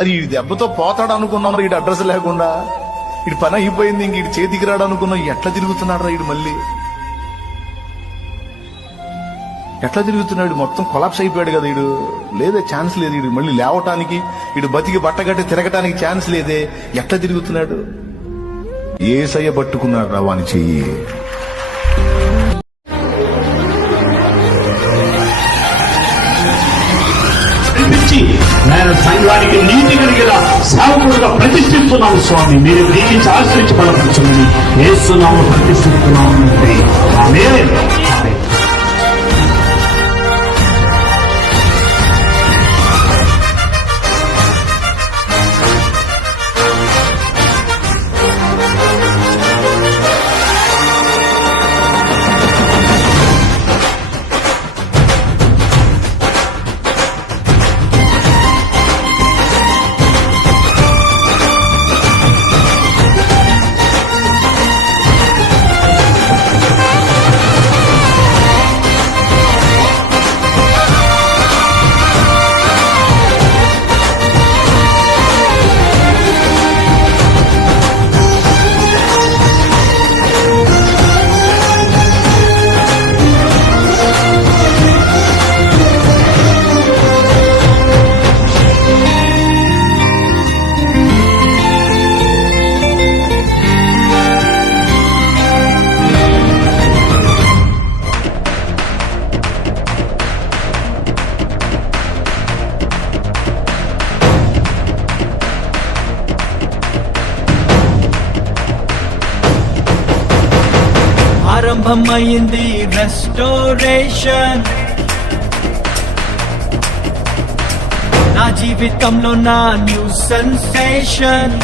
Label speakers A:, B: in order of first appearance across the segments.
A: అది ఈ దెబ్బతో పోతాడు అనుకున్నాం ఇటు అడ్రస్ లేకుండా. ఇటు పని అయిపోయింది ఇంక ఇటు చేతికి రాడు అనుకున్నాం ఎట్లా తిరుగుతున్నాడు రా ఇటు మళ్ళీ? ఎట్లా తిరుగుతున్నాడు? మొత్తం కొలాప్స్ అయిపోయాడు కదా ఇడు లేదే ఛాన్స్ లేదు ఇడు మళ్ళీ లేవటానికి. ఇడు బతికి బట్టగట్టి తిరగటానికి ఛాన్స్ లేదే. ఎట్లా తిరుగుతున్నాడు? ఏసయ్య పట్టుకున్నాడు రా వాని చెయ్యి.
B: ప్రేమించి నేను సంఘానికి నీతి కలిగేలా సేవకుడుగా ప్రతిష్ఠిస్తున్నాను స్వామి మీరు దీనికి ఆశ్రయించి బలపరచమని ఏసునాము ప్రతిష్ఠిస్తున్నాము అంటే ఆమేన్.
C: ఆరంభమైంది రెస్టోరేషన్ నా జీవితంలో నా న్యూ సెన్సేషన్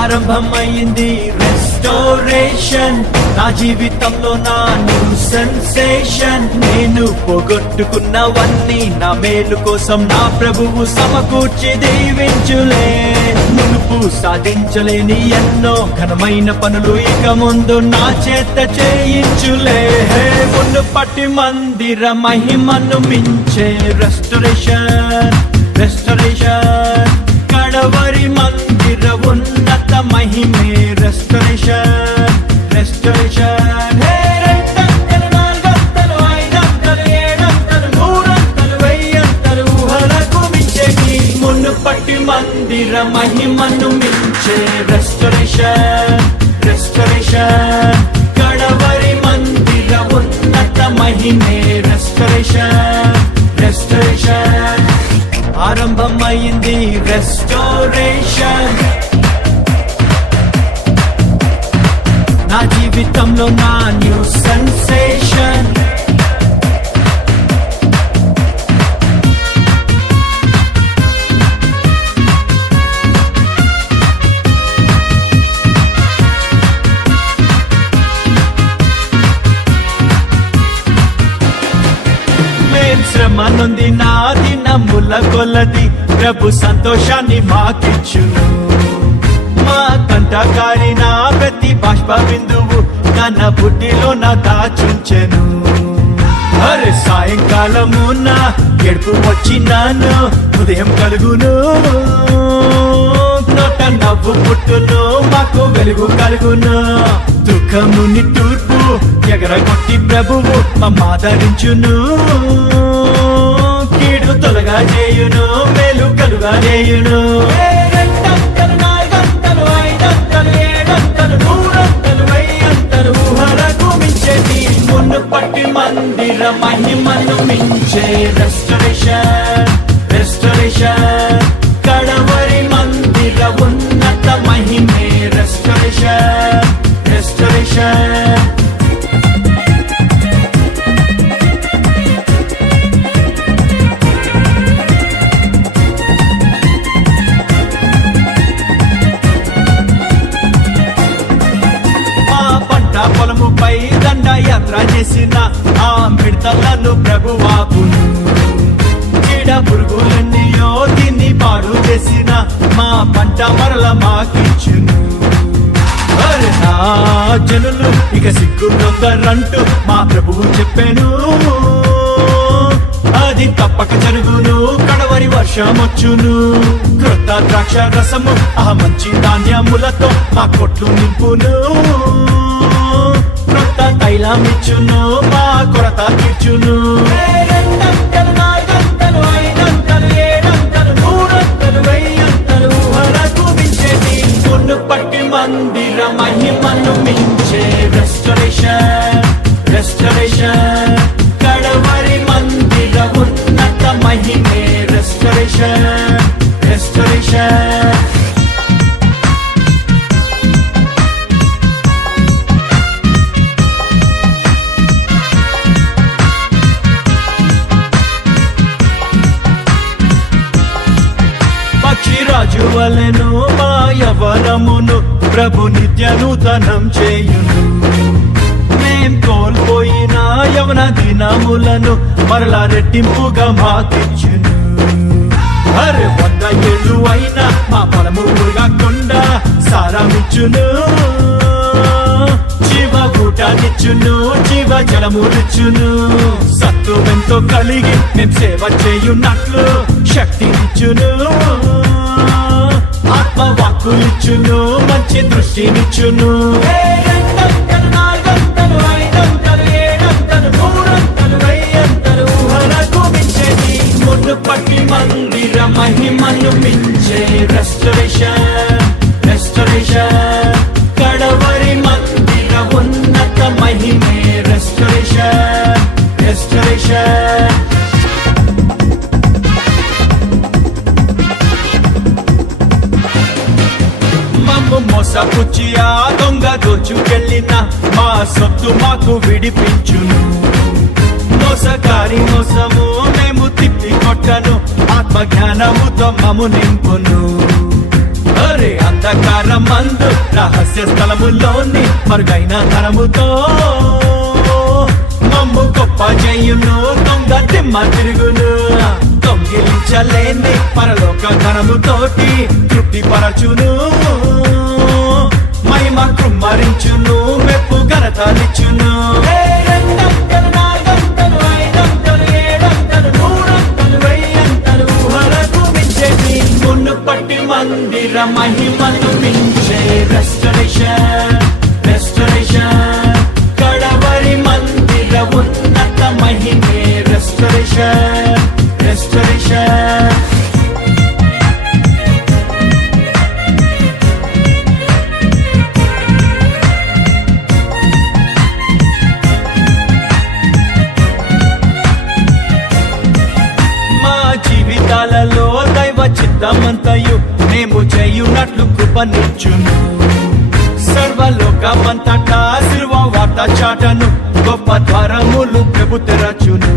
C: ఆరంభమైంది రెస్టోరేషన్ నా జీవితంలో నా న్యూ సెన్సేషన్ నేను పోగొట్టుకున్నవన్నీ నా మేలు కోసం నా ప్రభువు సమకూర్చి దీవించులే. మునుపు సాధించలేని ఎన్నో ఘనమైన పనులు ఇక ముందు నా చేత చేయించులే. మునుపటి మందిర మహిమను మించే రెస్టరేషన్ రెస్టరేషన్ రెస్టరేషన్ రెస్టరేషన్ కడవరి మందిర ఉన్నత మహిమే రెస్టరేషన్ రెస్టరేషన్ ఆరంభమైంది రెస్టోరేషన్ నా జీవితంలో నా న్యూస్ శ్రమ నా దినముల కొలది. ప్రభు సంతోషాన్ని మాకిచ్చును. మా కంటకారి నా ప్రతి బాష్ప బిందువు తన బుడ్డిలో నా దాచుంచెను. అరే సాయంకాలము నా ఎడుపు వచ్చినాను ఉదయం కలుగును. నోట నవ్వు పుట్టును మాకు వెలుగు కలుగును. దుఃఖము నిట్టూర్పు ఎగరగొట్టి ప్రభువు మమ్మాదరించును. నూరంతలు, వెయ్యంతలు, ఊహలకు మించేటి మునుపటి మందిర మహిమను మించే రెస్టరేషన్ చీడ పురుగులన్నీయో తిని పాడు చేసిన మా పంట మరల మాకిచ్చును. నా జనులు ఇక సిగ్గు దొంగరంటూ మా ప్రభువు చెప్పాను. అది తప్పక జరుగును కడవరి వర్షమొచ్చును. క్రొత్త ద్రాక్ష రసము ఆ మంచి ధాన్యములతో మా కొట్లు నింపును. క్రొత్త తైలమిచ్చును మా కొరత తీర్చును. మందిర మహిమను మించే రెస్టరేషన్ రెస్టరేషన్ కడవరి మందిర ఉన్నత మహిమే రెస్టరేషన్ రెస్టరేషన్ పక్షిరాజు వలెను ప్రభు నిత్య నూతనం చేయును. మేం కోల్పోయిన యవన దినములను మరలా రెట్టింపుగా మాకిచ్చును. అరే వంద ఏళ్ళు అయినా మా బలము కాకుండా సారమిచ్చును. జీవ కూటానిచ్చును జీవ జలములిచ్చును. సత్తువెంతో కలిగి మేం సేవ చేయున్నట్లు శక్తినిచ్చును. గొప్ప వాక్కులిచ్చును మంచి దృష్టినిచ్చును. విడిపించును. మోసకారి మోసము మేము తిప్పి కొట్టను. ఆత్మ జ్ఞానముతో మము నింపును. అరే అంధకారం మందు రహస్య స్థలములోని మరుగైన ధనముతో మమ్ము గొప్ప చేయును దొంగ దిమ్మ తిరుగును. దొంగిలించలేని పరలోక ధనముతోటి తృప్తి పరచును మహిమ కృమ్మరించును. మెప్పు ఘనతనిచ్చును పట్టి మందిర మహిమను మించే రెస్టరేషన్ చేయున్నట్లు కృపనిచ్చును సర్వలోకమంతటా శిల్వ వార్త చాటను గొప్ప ద్వారములు ప్రభు తెరచును.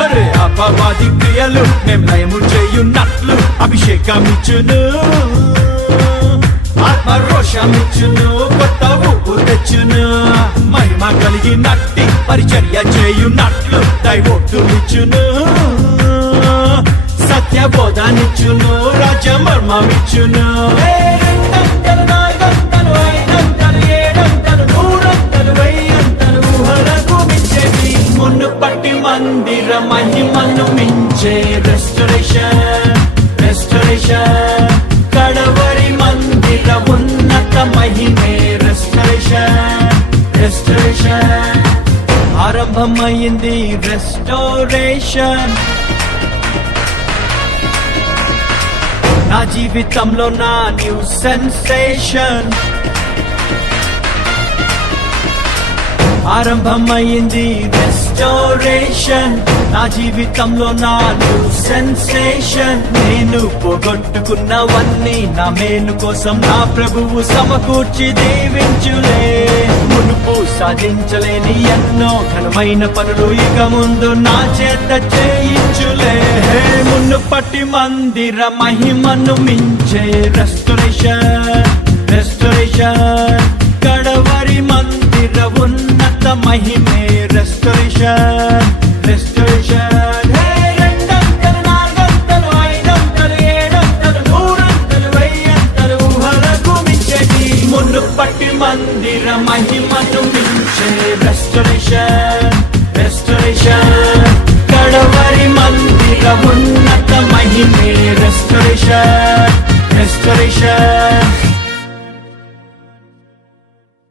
C: అరే అపవాది క్రియలు మేము లయము చేయున్నట్లు అభిషేకమిచ్చును. ఆత్మరోషమిచ్చును కొత్త ఊపు తెచ్చును. మహిమ కలిగినట్టి పరిచర్య చేయున్నట్లు దైవోక్తులిచ్చును. సత్య బోధానిచ్చును మున్ను పట్టి మందిర మహిమను మించే రెస్టరేషన్ రెస్టరేషన్ కడవరి మందిర ఉన్నత మహిమే రెస్టరేషన్ రెస్టరేషన్ ఆరంభమైంది రెస్టోరేషన్ నా జీవితంలో నా న్యూ సెన్సేషన్ ఆరంభమైంది రెస్టోరేషన్ నా జీవితంలో నా న్యూ సెన్సేషన్ నేను పోగొట్టుకున్నవన్నీ నా మేలు కోసం నా ప్రభువు సమకూర్చి దీవించులే. మునుపు సాధించలేని ఎన్నో ఘనమైన పనులు ఇక ముందు నా చేత చేయించులే. మున్ను మందిర మహిమను మించే రెస్టరేషన్ రెస్టరేషన్ కడవరి మందిర ఉన్నత మహిమే రెస్టరేషన్ రెస్టరేషన్